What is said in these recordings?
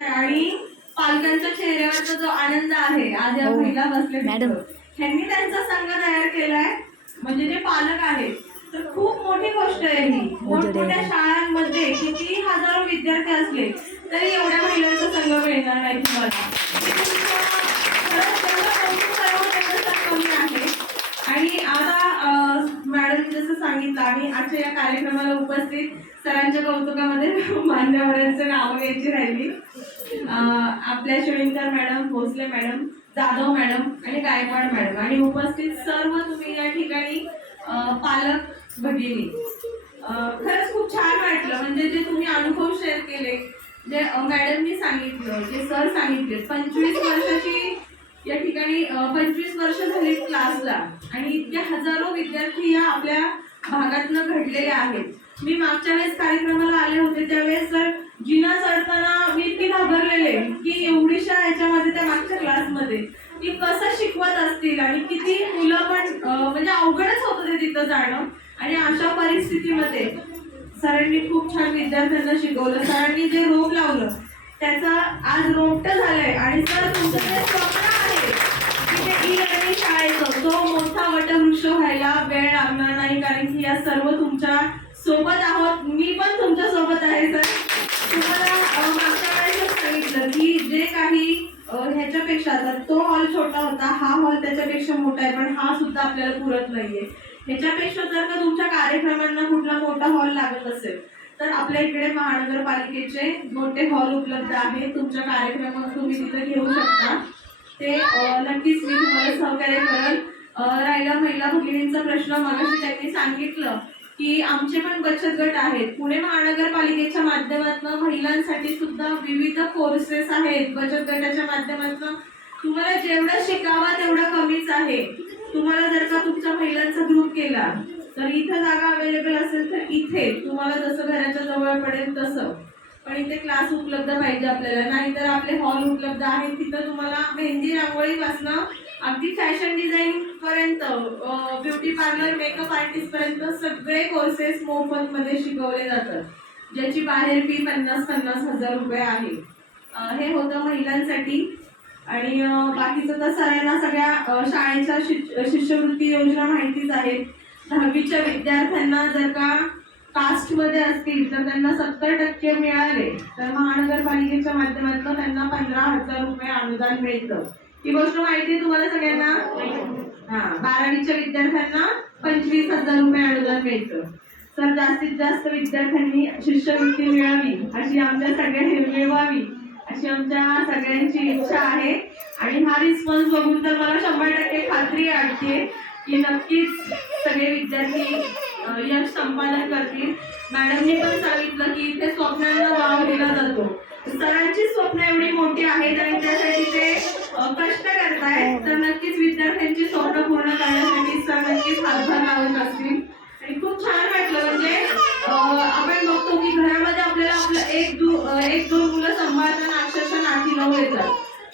आणि पालकांच्या चेहऱ्यावरचा जो आनंद आहे आज या महिला बसले मॅडम ह्यांनी त्यांचा संघ तयार केलाय म्हणजे जे पालक आहेत तर खूप मोठी गोष्ट आहे ही मोठमोठ्या शाळांमध्ये किती हजारो विद्यार्थी असले तरी एवढ्या महिलांचा संघ मिळणार नाही तुम्हाला कमी आहे. आणि आता मॅडम जसं सांगितलं आणि आजच्या या कार्यक्रमाला उपस्थित सरांच्या कौतुकामध्ये मान्यवरांचं नाव घ्यायची राहिली. आपल्या Shivankar madam, Bhosale madam, Jadhav madam आणि गायकवाड मॅडम आणि उपस्थित सर्व तुम्ही या ठिकाणी पालक भगिनी, खरंच खूप छान वाटलं. म्हणजे जे तुम्ही अनुभव शेअर केले, जे मॅडमनी सांगितलं, जे सर सांगितले, 25 वर्षाची या ठिकाणी 25 वर्ष झाली क्लासला आणि इतक्या हजारो विद्यार्थी या आपल्या भागातनं घडलेले आहेत. मी मागच्या वेळेस कार्यक्रमाला आले होते त्यावेळेस सर जिना चढताना मी इतकी घाबरलेले की एवढीशा ह्याच्यामध्ये त्या मागच्या क्लासमध्ये की कसं शिकवत असतील आणि किती मुलं पण म्हणजे अवघडच होतं ते तिथं जाणं. आणि अशा परिस्थितीमध्ये सरांनी खूप छान विद्यार्थ्यांना शिकवलं. सरांनी जे रोप लावलं त्याचं आज रोपटं झालंय. आणि सर तुमचं जे स्वप्न आहे की ते ई-लर्निंग शाळेचं तो मोठा वटवृक्ष व्हायला वेळ लागणार नाही, कारण की या सर्व तुमच्या सोबत आहोत. मी पण तुमच्या सोबत आहे सर. तुम्हाला मागच्या वेळेस सांगितलं की जे काही ह्याच्यापेक्षा तर तो हॉल छोटा होता, हा हॉल त्याच्यापेक्षा मोठा आहे, पण हा सुद्धा आपल्याला पुरत नाहीये. ह्याच्यापेक्षा जर का तुमच्या कार्यक्रमांना कुठला मोठा हॉल लागत असेल तर आपल्या इकडे महानगरपालिकेचे मोठे हॉल उपलब्ध आहेत. तुमच्या कार्यक्रमात तुम्ही तिथे घेऊ शकता. ते नक्कीच मी तुम्हाला सहकार्य करेल. राहिला महिला भगिनींचा प्रश्न, मगाशी त्यांनी सांगितलं की आमचे पण बचत गट आहेत. पुणे महानगरपालिकेच्या माध्यमातून महिलांसाठी सुद्धा विविध कोर्सेस आहेत. बचत गटाच्या माध्यमातून तुम्हाला जेवढं शिकावा तेवढं कमीच आहे. तुम्हाला जर का तुमच्या महिलांचा ग्रुप केला तर इथं जागा अवेलेबल असेल तर इथे तुम्हाला जसं घराच्या जवळ पडेल तसं, पण इथे क्लास उपलब्ध पाहिजे आपल्याला. नाहीतर आपले हॉल उपलब्ध आहेत, तिथं तुम्हाला मेहंदी रांगोळीपासून अगदी फॅशन डिझाईन पर्यंत, ब्युटी पार्लर, मेकअप आर्टिस्ट पर्यंत सगळे कोर्सेस मोफत मध्ये शिकवले जातात, ज्याची बाहेर फी 50-50 हजार रुपये आहे. हे होतं महिलांसाठी. आणि बाकीचं तर सरांना सगळ्या शाळेच्या शिष्यवृत्ती योजना माहितीच आहेत. 10वीच्या विद्यार्थ्यांना जर का कास्ट मध्ये असतील तर त्यांना 70% मिळाले तर महानगरपालिकेच्या माध्यमातून त्यांना 15,000 रुपये अनुदान मिळतं. ही गोष्ट माहिती आहे तुम्हाला सगळ्यांना? 12वीच्या विद्यार्थ्यांना 25,000 रुपये अनुदान मिळतं. तर जास्तीत जास्त विद्यार्थ्यांनी शिष्यवृत्ती मिळावी अशी आमच्या सगळ्यांनी मिळवावी अशी आमच्या सगळ्यांची इच्छा आहे. आणि हा रिस्पॉन्स बघून तर मला 100% खात्री वाटते की नक्कीच सगळे विद्यार्थी यश संपादन करतील. मॅडमने पण सांगितलं की इथे स्वप्नांना वाव दिला जातो. सरांची स्वप्न एवढी मोठी आहेत आणि त्यासाठी ते कष्ट करतायत, तर नक्कीच विद्यार्थ्यांची स्वप्न पूर्ण करण्यासाठी सर नक्कीच हातभार लावत असतील. आणि खूप छान वाटलं. म्हणजे आपण बघतो की घरामध्ये आपल्याला आपलं एक दोन मुलं सांभाळताना अक्षरशः नाकी नऊ येतात,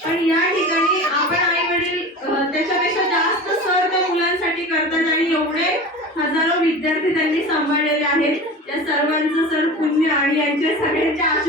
पण या ठिकाणी आपण आई वडील त्याच्यापेक्षा जास्त सर त्या मुलांसाठी करतात आणि एवढे हजारो विद्यार्थी त्यांनी सांभाळलेले आहेत. या सर्वांचं सर पुण्य आणि यांचे सगळ्यांचे आशीर्वाद